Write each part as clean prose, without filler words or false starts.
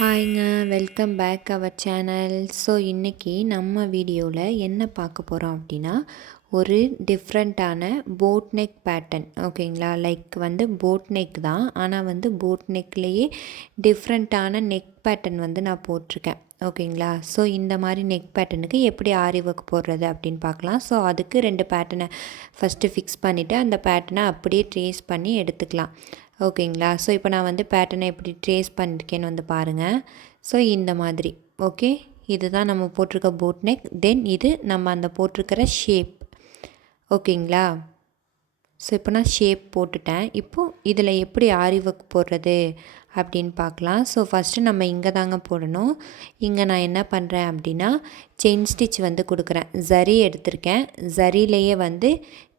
ஹாய்ங்க, welcome back our channel. So இன்றைக்கி நம்ம வீடியோவில் என்ன பார்க்க போகிறோம் அப்படின்னா, ஒரு டிஃப்ரெண்ட்டான போட் நெக் பேட்டர்ன். ஓகேங்களா, லைக் போட் நெக் தான், ஆனால் போட் நெக்லேயே டிஃப்ரெண்ட்டான நெக் பேட்டர்ன் நான் போட்டிருக்கேன். ஓகேங்களா, ஸோ இந்த மாதிரி நெக் பேட்டர்னுக்கு எப்படி ஆரி ஒர்க் போடுறது அப்படின்னு பார்க்கலாம். ஸோ அதுக்கு 2 பேட்டர்னை ஃபஸ்ட்டு ஃபிக்ஸ் பண்ணிவிட்டு அந்த பேட்டர்னை அப்படியே ட்ரேஸ் பண்ணி எடுத்துக்கலாம். ஓகேங்களா, ஸோ இப்போ நான் பேட்டர்னை எப்படி ட்ரேஸ் பண்ணியிருக்கேன்னு பாருங்கள். ஸோ இந்த மாதிரி. ஓகே, இதுதான் நம்ம போட்டிருக்க போட் நெக். தென் இது நம்ம அந்த போட்டிருக்கிற ஷேப். ஓகேங்களா, ஸோ இப்போ நான் ஷேப் போட்டுட்டேன். இப்போது இதில் எப்படி ஆரி ஒர்க் போடுறது அப்படின்னு பார்க்கலாம். ஸோ ஃபஸ்ட்டு நம்ம இங்கே தாங்க போடணும். இங்கே நான் என்ன பண்ணுறேன் அப்படின்னா, செயின் ஸ்டிச் கொடுக்குறேன். ஜரி எடுத்திருக்கேன். ஜரிலேயே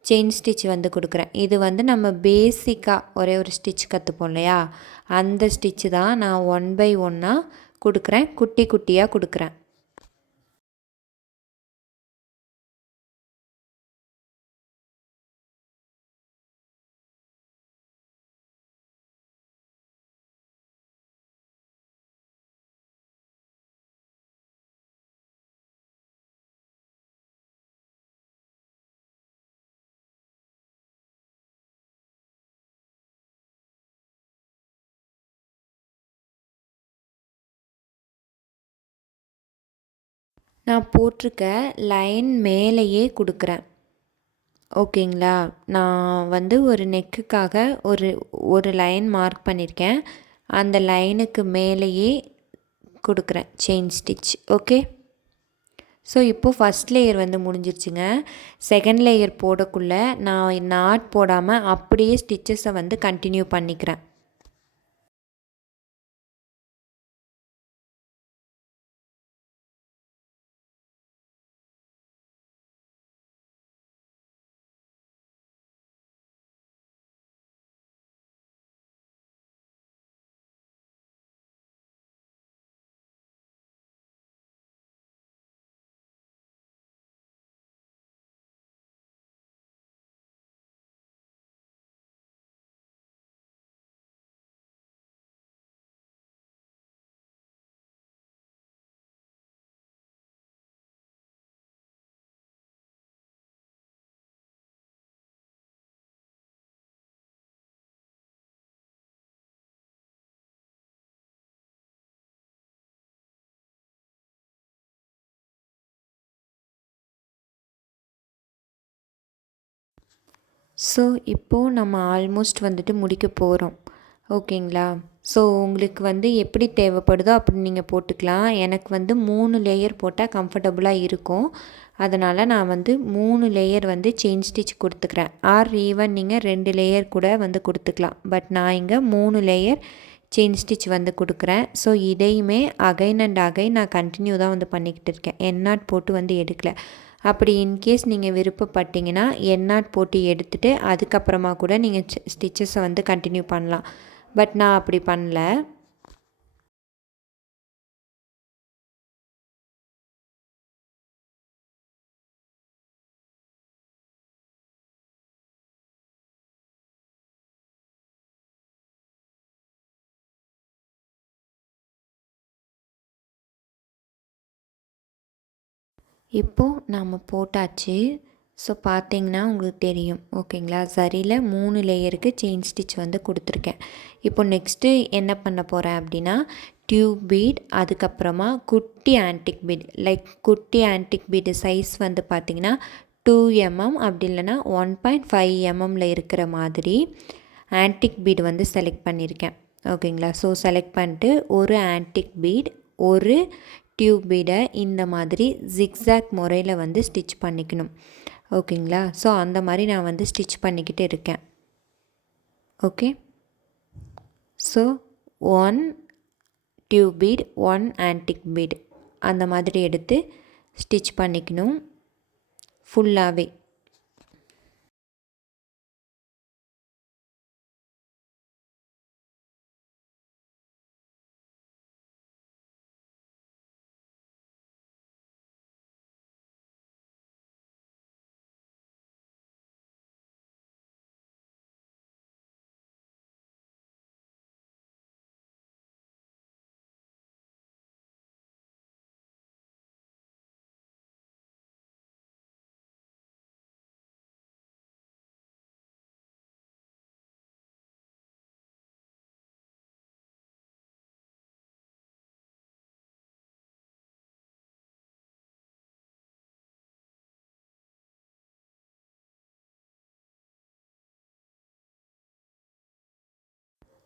செயின் ஸ்டிச் கொடுக்குறேன். இது நம்ம பேசிக்காக ஒரே ஒரு ஸ்டிச் கற்றுப்போம் இல்லையா, அந்த ஸ்டிச்சு தான் நான் 1 by 1 கொடுக்குறேன். குட்டி குட்டியாக கொடுக்குறேன். நான் போட்டிருக்க லைன் மேலேயே கொடுக்குறேன். ஓகேங்களா, நான் ஒரு நெக்குக்காக ஒரு லைன் மார்க் பண்ணியிருக்கேன். அந்த லைனுக்கு மேலேயே கொடுக்குறேன் செயின் ஸ்டிச். ஓகே, ஸோ இப்போது ஃபஸ்ட் லேயர் முடிஞ்சிருச்சுங்க. செகண்ட் லேயர் போடக்குள்ளே நான் நாட் போடாமல் அப்படியே ஸ்டிச்சஸை கண்டினியூ பண்ணிக்கிறேன். ஸோ இப்போது நம்ம ஆல்மோஸ்ட் முடிக்க போகிறோம். ஓகேங்களா, ஸோ உங்களுக்கு எப்படி தேவைப்படுதோ அப்படி நீங்கள் போட்டுக்கலாம். எனக்கு 3 லேயர் போட்டால் கம்ஃபர்டபுளாக இருக்கும். அதனால் நான் 3 லேயர் செயின் ஸ்டிச் கொடுத்துக்கிறேன். ஆர் ஈவன் நீங்கள் 2 லேயர் கூட கொடுத்துக்கலாம். பட் நான் இங்கே 3 லேயர் செயின் ஸ்டிச் கொடுக்குறேன். ஸோ இதையுமே அகைன் அண்ட் அகைன் நான் கண்டினியூ தான் பண்ணிக்கிட்டு இருக்கேன். எந்நாட் போட்டு எடுக்கலை. அப்படி இன்கேஸ் நீங்கள் விருப்பப்பட்டீங்கன்னா எந்நாட் போட்டு எடுத்துகிட்டு அதுக்கப்புறமா கூட நீங்கள் ஸ்டிச்சஸை கண்டினியூ பண்ணலாம். பட் நான் அப்படி பண்ணல. இப்போது நாம் போட்டாச்சு. ஸோ பார்த்தீங்கன்னா உங்களுக்கு தெரியும். ஓகேங்களா, சரியில் 3 லேயருக்கு செயின் ஸ்டிச் கொடுத்துருக்கேன். இப்போ நெக்ஸ்ட்டு என்ன பண்ண போகிறேன் அப்படின்னா, டியூப் பீட், அதுக்கப்புறமா குட்டி ஆன்டிக் பீட். லைக் குட்டி ஆன்டிக் பீடு சைஸ் பார்த்திங்கன்னா 2 mm அப்படி இல்லைனா 1.5 mmல இருக்கிற மாதிரி ஆன்டிக் பீடு செலக்ட் பண்ணியிருக்கேன். ஓகேங்களா, ஸோ செலக்ட் பண்ணிட்டு ஒரு ஆன்டிக் பீட், ஒரு டியூப் பீடை இந்த மாதிரி ஜிக்ஸாக் முறையில் ஸ்டிச் பண்ணிக்கணும். ஓகேங்களா, ஸோ அந்த மாதிரி நான் ஸ்டிச் பண்ணிக்கிட்டு இருக்கேன். Okay, so 1 tube beat, 1 antique beat அந்த மாதிரி எடுத்து ஸ்டிச் பண்ணிக்கணும் ஃபுல்லாகவே.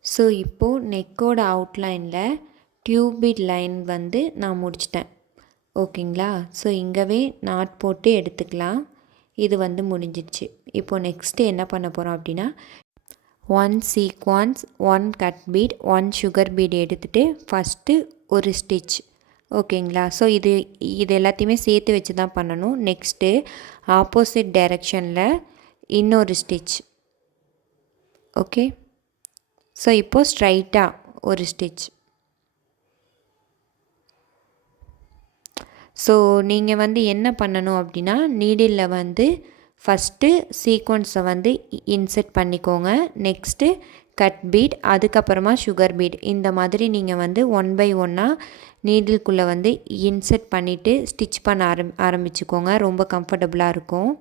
ஸோ இப்போது நெக்கோட அவுட்லைனில் டியூபிட் லைன் வந்து நான் முடிச்சிட்டேன். ஓகேங்களா? ஸோ இங்கேவே நாட் போட்டு எடுத்துக்கலாம். இது வந்து முடிஞ்சிடுச்சு. இப்போது நெக்ஸ்ட்டு என்ன பண்ண போகிறோம் அப்படின்னா, 1 sequence, 1 cut beat, 1 sugar beat எடுத்துகிட்டு ஃபஸ்ட்டு ஒரு ஸ்டிச். ஓகேங்களா? ஸோ இது எல்லாத்தையுமே சேர்த்து வச்சு தான் பண்ணணும். நெக்ஸ்ட்டு ஆப்போசிட் டைரெக்ஷனில் இன்னொரு ஸ்டிச். ஓகே. ஸோ இப்போது ஸ்ட்ரைட்டாக ஒரு ஸ்டிச். ஸோ நீங்கள் வந்து என்ன பண்ணணும் அப்படின்னா, நீடிலில் வந்து ஃபஸ்ட்டு சீக்வன்ஸை வந்து இன்செர்ட் பண்ணிக்கோங்க. நெக்ஸ்ட்டு கட் பீட், அதுக்கப்புறமா சுகர் பீட். இந்த மாதிரி நீங்கள் வந்து 1 பை 1ஆக நீடில்குள்ளே வந்து இன்செர்ட் பண்ணிவிட்டு ஸ்டிச் பண்ண ஆரம்பிச்சுக்கோங்க. ரொம்ப கம்ஃபர்டபுளாக இருக்கும்.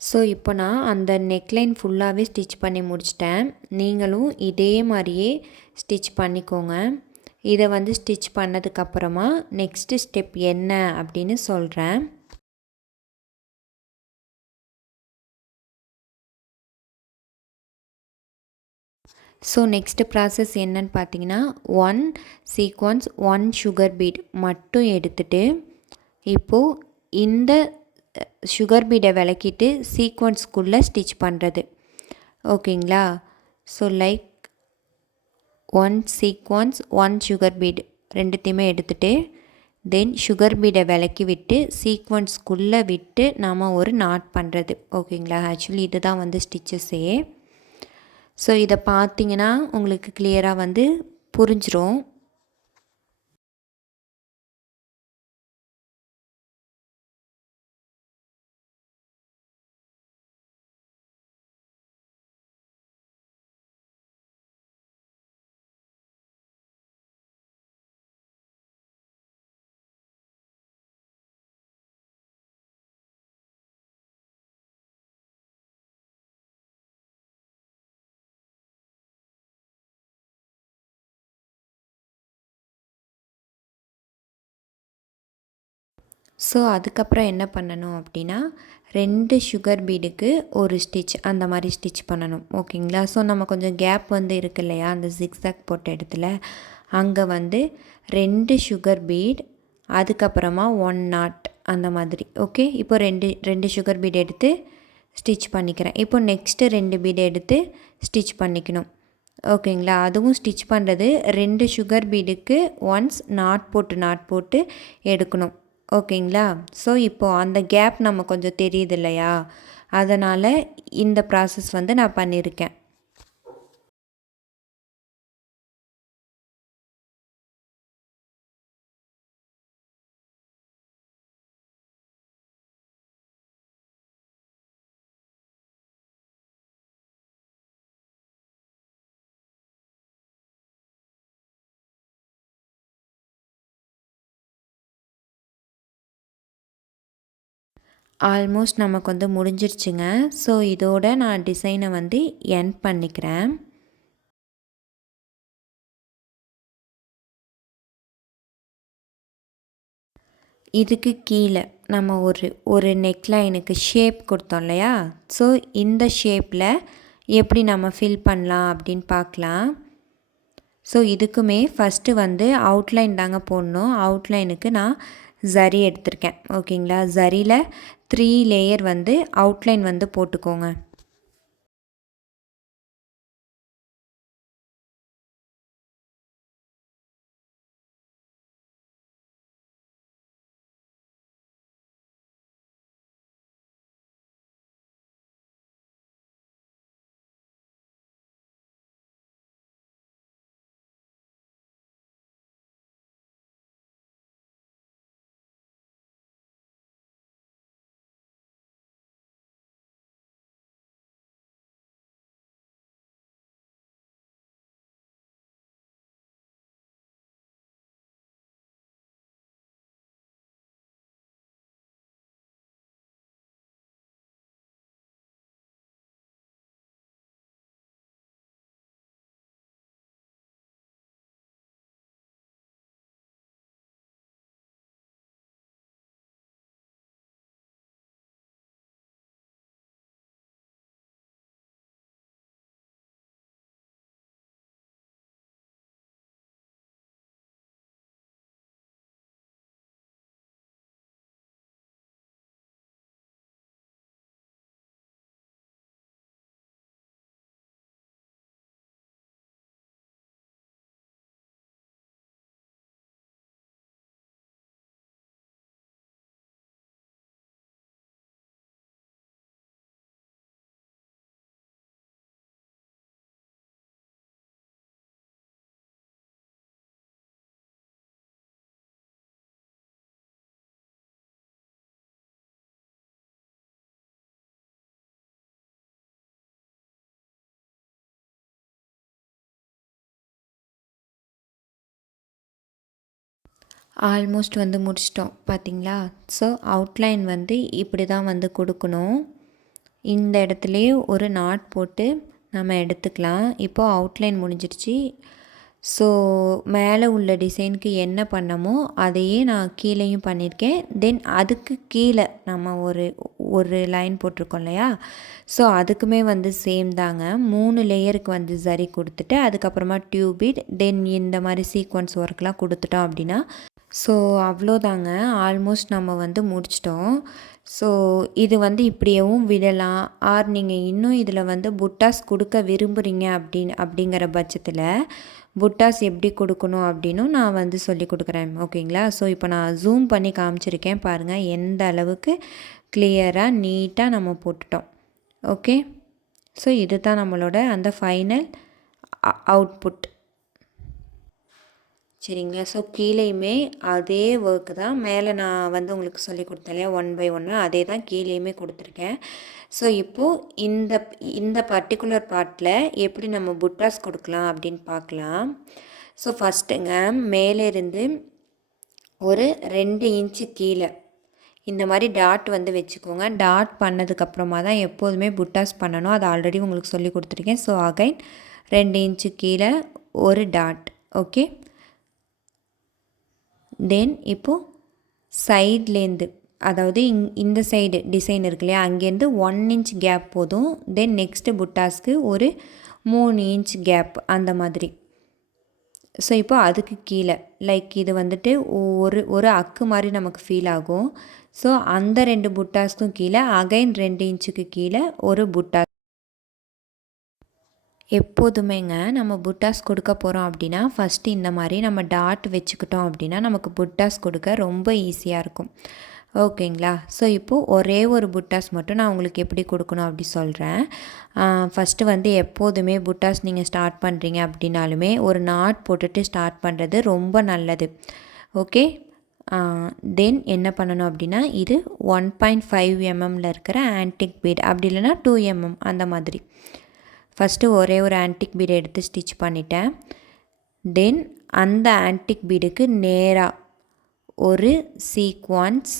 ஸோ இப்போ நான் அந்த நெக்லைன் ஃபுல்லாகவே ஸ்டிச் பண்ணி முடிச்சிட்டேன். நீங்களும் இதே மாதிரியே ஸ்டிச் பண்ணிக்கோங்க. இதை வந்து ஸ்டிச் பண்ணதுக்கப்புறமா நெக்ஸ்ட்டு ஸ்டெப் என்ன அப்படின்னு சொல்கிறேன். ஸோ நெக்ஸ்ட்டு ப்ராசஸ் என்னன்னு பார்த்தீங்கன்னா, 1 சீக்வன்ஸ், 1 சுகர் பீட் மட்டும் எடுத்துகிட்டு இப்போது இந்த சுகர் பீடை விளக்கிட்டு சீக்வன்ஸ்குள்ளே ஸ்டிச் பண்ணுறது. ஓகேங்களா? So like 1 sequence, 1 sugar beat ரெண்டுத்தையுமே எடுத்துகிட்டு தென் சுகர் பீடை விளக்கி விட்டு சீக்வன்ஸ்குள்ளே விட்டு நாம் ஒரு நாட் பண்ணுறது. ஓகேங்களா? ஆக்சுவலி இது தான் வந்து ஸ்டிச்சஸே. ஸோ இதை பார்த்தீங்கன்னா உங்களுக்கு கிளியராக வந்து புரிஞ்சிரும். ஸோ அதுக்கப்புறம் என்ன பண்ணணும் அப்படின்னா, 2 சுகர் பீடுக்கு ஒரு ஸ்டிச் அந்த மாதிரி ஸ்டிச் பண்ணணும். ஓகேங்களா? ஸோ நம்ம கொஞ்சம் கேப் வந்து இருக்கு இல்லையா, அந்த ஜிக்ஸாக் போட்ட இடத்துல அங்கே வந்து 2 சுகர் பீட், அதுக்கப்புறமா 1 நாட் அந்த மாதிரி. ஓகே. இப்போ 2 சுகர் பீட் எடுத்து ஸ்டிச் பண்ணிக்கிறேன். இப்போ நெக்ஸ்ட்டு 2 பீட் எடுத்து ஸ்டிச் பண்ணிக்கணும். ஓகேங்களா? அதுவும் ஸ்டிச் பண்ணுறது 2 சுகர் பீடுக்கு ஒன்ஸ் நாட் போட்டு எடுக்கணும். ஓகேங்களா? ஸோ இப்போது அந்த கேப் நம்ம கொஞ்சம் தெரியுது இல்லையா, அதனால் இந்த ப்ராசஸ் வந்து நான் பண்ணியிருக்கேன். ஆல்மோஸ்ட் நமக்கு வந்து முடிஞ்சிருச்சுங்க. ஸோ இதோட நான் டிசைனை வந்து எண்ட் பண்ணிக்கிறேன். இதுக்கு கீழே நம்ம ஒரு நெக்லைனுக்கு ஷேப் கொடுத்தோம் இல்லையா, ஸோ இந்த ஷேப்பில் எப்படி நம்ம ஃபில் பண்ணலாம் அப்படின்னு பார்க்கலாம். ஸோ இதுக்குமே ஃபஸ்ட்டு வந்து அவுட்லைன் தாங்க போடணும். அவுட்லைனுக்கு நான் ஜரி எடுத்திருக்கேன். ஓகேங்களா? ஜரியில் 3 லேயர் வந்து அவுட்லைன் வந்து போட்டுக்கோங்க. ஆல்மோஸ்ட் வந்து முடிச்சிட்டோம் பார்த்தீங்களா. ஸோ அவுட்லைன் வந்து இப்படி தான் வந்து கொடுக்கணும். இந்த இடத்துலையே ஒரு நாட் போட்டு நம்ம எடுத்துக்கலாம். இப்போது அவுட்லைன் முடிஞ்சிருச்சு. ஸோ மேலே உள்ள டிசைனுக்கு என்ன பண்ணமோ அதையே நான் கீழேயும் பண்ணியிருக்கேன். தென் அதுக்கு கீழே நம்ம ஒரு லைன் போட்டிருக்கோம் இல்லையா. ஸோ அதுக்குமே வந்து சேம் தாங்க. 3 லேயருக்கு வந்து சரி கொடுத்துட்டு அதுக்கப்புறமா டியூபிட் தென் இந்த மாதிரி சீக்வன்ஸ் ஒர்க்லாம் கொடுத்துட்டோம் அப்படின்னா ஸோ அவ்வளோதாங்க. ஆல்மோஸ்ட் நம்ம வந்து முடிச்சிட்டோம். ஸோ இது வந்து இப்படியேவும் விடலாம். ஆர் நீங்கள் இன்னும் இதில் வந்து புட்டாஸ் கொடுக்க விரும்புகிறீங்க அப்படிங்கிற பட்சத்தில் புட்டாஸ் எப்படி கொடுக்கணும் அப்படின்னும் நான் வந்து சொல்லி கொடுக்குறேன். ஓகேங்களா. ஸோ இப்போ நான் ஜூம் பண்ணி காமிச்சிருக்கேன் பாருங்கள், எந்த அளவுக்கு கிளியராக நீட்டாக நம்ம போட்டுட்டோம். ஓகே. ஸோ இது தான் நம்மளோட அந்த ஃபைனல் அவுட்புட். சரிங்களா. ஸோ கீழேயுமே அதே ஒர்க்கு தான். மேலே நான் வந்து உங்களுக்கு சொல்லி கொடுத்தேன் இல்லையா, 1 பை 1 அதே தான் கீழேயுமே கொடுத்துருக்கேன். ஸோ இப்போது இந்த பர்டிகுலர் பார்ட்டில் எப்படி நம்ம புட்டாஸ் கொடுக்கலாம் அப்படின்னு பார்க்கலாம். ஸோ ஃபஸ்ட்டுங்க மேலேருந்து ஒரு 2 இன்ச்சு கீழே இந்த மாதிரி டாட் வந்து வச்சுக்கோங்க. டாட் பண்ணதுக்கப்புறமா தான் எப்போதுமே புட்டாஸ் பண்ணணும். அது ஆல்ரெடி உங்களுக்கு சொல்லி கொடுத்துருக்கேன். ஸோ அகைன் 2 இன்ச்சு கீழே ஒரு டாட். ஓகே. தென் இப்போது சைட்லேருந்து, அதாவது இந்த சைடு டிசைன் இருக்கு இல்லையா, அங்கேருந்து 1 இன்ச் கேப் போதும். தென் நெக்ஸ்ட்டு புட்டாஸ்க்கு ஒரு 3 இன்ச் கேப் அந்த மாதிரி. ஸோ இப்போ அதுக்கு கீழே லைக் இது வந்துட்டு ஒரு அக்கு மாதிரி நமக்கு ஃபீல் ஆகும். ஸோ அந்த 2 புட்டாஸ்க்கும் கீழே அகைன் 2 இன்ச்சுக்கு கீழே ஒரு புட்டாஸ். எப்போதுமேங்க நம்ம புட்டாஸ் கொடுக்க போகிறோம் அப்படின்னா ஃபஸ்ட்டு இந்த மாதிரி நம்ம டாட் வச்சுக்கிட்டோம் அப்படின்னா நமக்கு புட்டாஸ் கொடுக்க ரொம்ப ஈஸியாக இருக்கும். ஓகேங்களா. ஸோ இப்போது ஒரே ஒரு புட்டாஸ் மட்டும் நான் உங்களுக்கு எப்படி கொடுக்கணும் அப்படி சொல்கிறேன். ஃபஸ்ட்டு வந்து எப்போதுமே புட்டாஸ் நீங்கள் ஸ்டார்ட் பண்ணுறீங்க அப்படின்னாலுமே ஒரு நாட் போட்டுட்டு ஸ்டார்ட் பண்ணுறது ரொம்ப நல்லது. ஓகே. தென் என்ன பண்ணணும் அப்படின்னா இது 1.5 mm இருக்கிற ஆன்டிக் பீட், அப்படி இல்லைன்னா 2 mm அந்த மாதிரி. ஃபஸ்ட்டு ஒரே ஒரு ஆன்டிக் பீடை எடுத்து ஸ்டிச் பண்ணிட்டேன். தென் அந்த ஆன்டிக் பீடுக்கு நேராக ஒரு சீக்வன்ஸ்,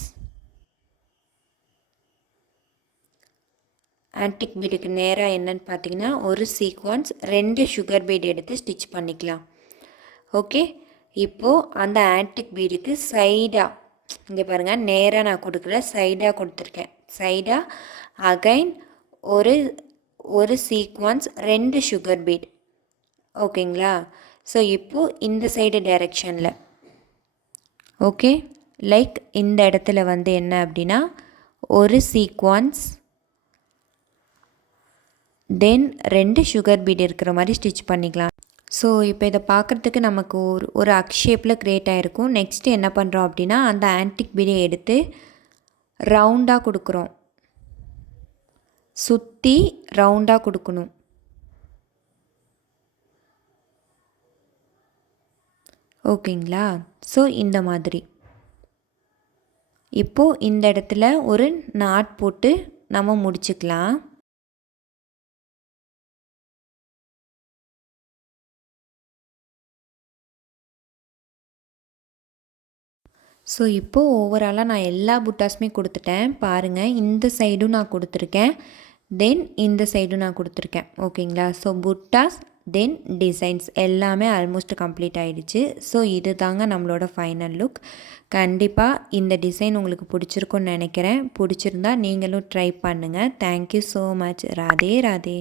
ஆன்டிக் பீடுக்கு நேராக என்னன்னு பார்த்தீங்கன்னா ஒரு சீக்வன்ஸ் 2 சுகர் பீட் எடுத்து ஸ்டிச் பண்ணிக்கலாம். ஓகே. இப்போது அந்த ஆன்டிக் பீடுக்கு சைடாக இங்கே பாருங்கள், நேராக நான் கொடுக்கல, சைடாக கொடுத்துருக்கேன். சைடாக அகைன் ஒரு சீக்வன்ஸ் 2 சுகர் பீட். ஓகேங்களா. ஸோ இப்போது இந்த சைடு டைரெக்ஷனில் ஓகே லைக் இந்த இடத்துல வந்து என்ன அப்படின்னா ஒரு சீக்வன்ஸ் தென் 2 சுகர் பீட் இருக்கிற மாதிரி ஸ்டிச் பண்ணிக்கலாம். ஸோ இப்போ இதை பார்க்குறதுக்கு நமக்கு ஒரு அக் ஷேப்பில் க்ரியேட் ஆகிருக்கும். நெக்ஸ்ட்டு என்ன பண்ணுறோம் அப்படின்னா அந்த ஆன்டிக் பீடை எடுத்து ரவுண்டாக கொடுக்குறோம். சுற்றி ரவுண்டாக கொடுக்கணும். ஓகேங்களா. ஸோ இந்த மாதிரி இப்போது இந்த இடத்துல ஒரு நாட் போட்டு நம்ம முடிச்சுக்கலாம். ஸோ இப்போது ஓவராலாக நான் எல்லா புட்டாஸுமே கொடுத்துட்டேன் பாருங்கள். இந்த சைடும் நான் கொடுத்துருக்கேன், தென் இந்த சைடும் நான் கொடுத்துருக்கேன். ஓகேங்களா. ஸோ புட்டாஸ் தென் டிசைன்ஸ் எல்லாமே ஆல்மோஸ்ட் கம்ப்ளீட் ஆகிடுச்சு. ஸோ இது தாங்க நம்மளோட ஃபைனல் லுக். கண்டிப்பாக இந்த டிசைன் உங்களுக்கு பிடிச்சிருக்குன்னு நினைக்கிறேன். பிடிச்சிருந்தா நீங்களும் ட்ரை பண்ணுங்கள். Thank you so much. Radhe Radhe.